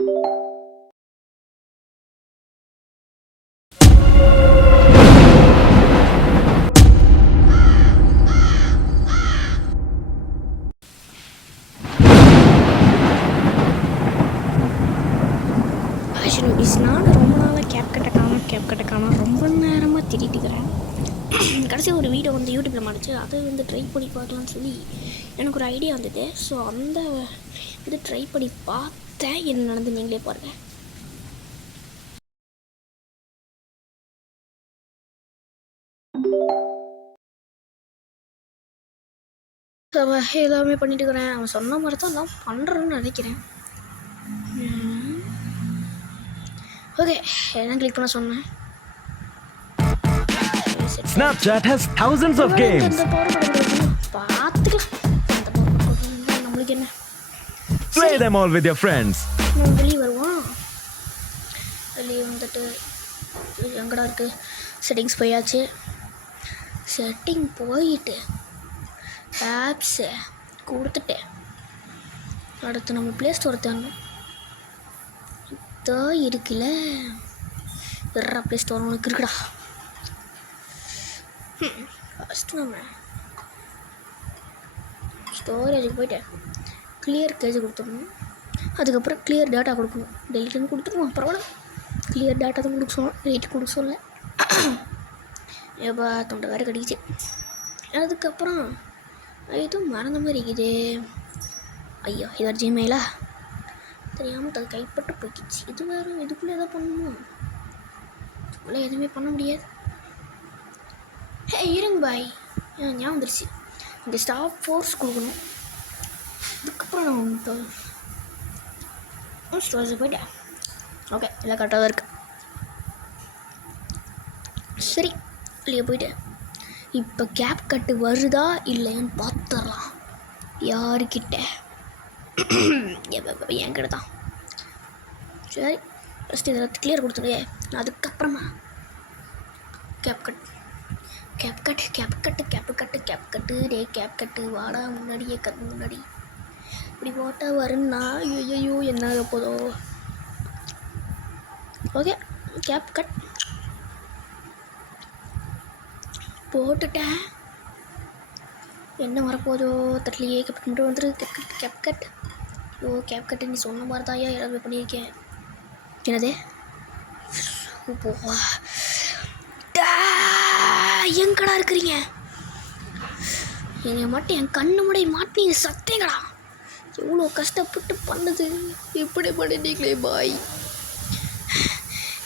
Actually miss நான் ரொம்ப நாளாக கேப் கட்ட காணோம் கேப் கட்ட காணோம். ரொம்ப நேரமாக திட்டிட்டு இருக்கிறேன். கடைசி ஒரு வீடியோ வந்து யூடியூப்பில் மாடிச்சு அதை வந்து ட்ரை பண்ணி பார்க்கலாம்னு சொல்லி எனக்கு ஒரு ஐடியா வந்தது. ஸோ அந்த இது ட்ரை பண்ணி பார்த்தேன். என்ன நடந்து நீங்களே பாருங்கள் எல்லாமே பண்ணிட்டு இருக்கிறேன். அவன் சொன்ன மாதிரி தான் எல்லாம் பண்ணுறேன்னு நினைக்கிறேன். ஓகே என்ன கிளிக் பண்ண சொன்னேன்? Snapchat has thousands of games. Play them all with your friends. வெளியே வந்துட்டு எங்கடா இருக்குது செட்டிங்ஸ் போயாச்சு செட்டிங் போயிட்டு ஆப்ஸு கொடுத்துட்டு அடுத்து நம்ம ப்ளே ஸ்டோர் தேடணும் இதோ இருக்குல்ல எறா ப்ளே ஸ்டோர் உனக்கு இருக்குடா ஃபஸ்ட்டு ஸ்டோரேஜுக்கு போயிட்டேன் கிளியர் கேஜ் கொடுத்துடணும். அதுக்கப்புறம் கிளியர் டேட்டா கொடுக்கணும். டெய்லியும் கொடுத்துருவோம் பரவாயில்ல கிளியர் டேட்டா தான் கொடுக்க சொல்லணும் ரேட் கொடுக்க சொல்ல. ஏப்பா தொண்டை வேறு கடிக்குச்சு அதுக்கப்புறம் எதுவும் மறந்த மாதிரி இருக்குது. ஐயோ இது ஜிமெயிலா தெரியாமல் அது கைப்பட்டு போய்க்கிச்சு இது வேறு இதுக்குள்ளே எதாவது பண்ணணுமா? இதுக்குள்ளே எதுவுமே பண்ண முடியாது. ஹே இருங்க பாய். ஞாபகம் வந்துருச்சு. இந்த ஸ்டாஃப் ஃபோர்ஸ் கொடுக்கணும். அதுக்கப்புறம் நம்ம ஸ்டோரேஜ் போயிட்டேன் ஓகே எல்லாம் கரெக்டாக தான் இருக்கு. சரி இல்லையா போயிட்டேன் இப்போ கேப் கட்டு வருதா இல்லையான்னு பார்த்துடலாம் யாருக்கிட்ட? என் கிட்ட தான். சரி ஃபஸ்ட்டு இதெல்லாம் கிளியர் கொடுத்துரு அதுக்கப்புறமா CapCut CapCut CapCut CapCut CapCut டே கேப் கட்டு வாடா முன்னாடியே கட்டு முன்னாடி. இப்படி போட்டால் வரும்னா ஐயோ என்ன ஆக போதோ. ஓகே கேப் கட் போட்டுட்டேன். என்ன வரப்போதோ தட்டிலேயே கேப் கட் மட்டும் வந்துரு. கேப் கட் கேப் கட் ஓ கேப் கட்டு நீ சொன்ன மாதிரி தான் ஏதாவது பண்ணியிருக்கேன். என்னது? போ. எங்கடா இருக்கிறீங்க. என்னை மட்டும் என் கண்ணு முடி மாட்டினீங்க சத்தேங்கடா எவ்வளோ கஷ்டப்பட்டு பண்ணது. இப்படி பண்ணிட்டீங்களே பாய்.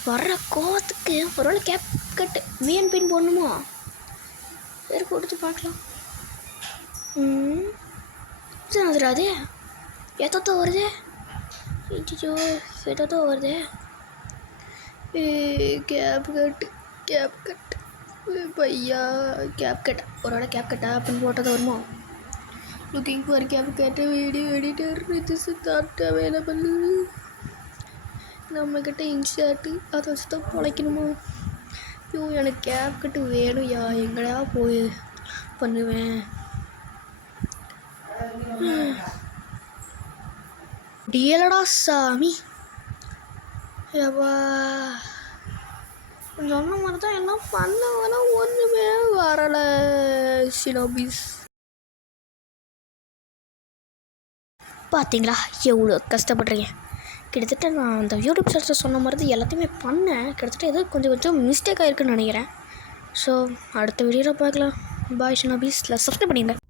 வர்ற கோவத்துக்கு ஒரு கேப் கட்டு. விஎன் பின் போடணுமா? பேர் கொடுத்து பார்க்கலாம். ம். சரி அது எத்தோ வருது? ஐயோ எத்தோ வருது? CapCut CapCut. பையா கேப் கட்டா ஒரு வேளை கேப் கட்டா அப்படின்னு போட்டது வருமா? Looking for CapCut video editor Regis வேலை அவைலபிள் நம்மக்கிட்ட இன்ஸ்டாட்டு அதை வச்சு தான் பிழைக்கணுமா? ஐயோ எனக்கு கேப் கட்டு வேணும் யா எங்கடா போய் பண்ணுவேன்? டியலடா சாமி. எவா சொன்ன மாதிரி தான் எல்லாம் பண்ண வர ஒன்றுமே வரலை சிலோபிஸ் பார்த்தீங்களா எவ்வளோ கஷ்டப்படுறீங்க. கிட்டத்தட்ட நான் அந்த யூடியூப் சர்ச்சில் சொன்ன மாதிரி தான் எல்லாத்தையுமே பண்ணேன். கிட்டத்தட்ட ஏதோ கொஞ்சம் கொஞ்சம் மிஸ்டேக் ஆகிருக்குன்னு நினைக்கிறேன். ஸோ அடுத்த வீடியோவில் பார்க்கலாம். பாய் ஷினோபிஸ் சப்ஸ்கிரைப் பண்ணியிருந்தேன்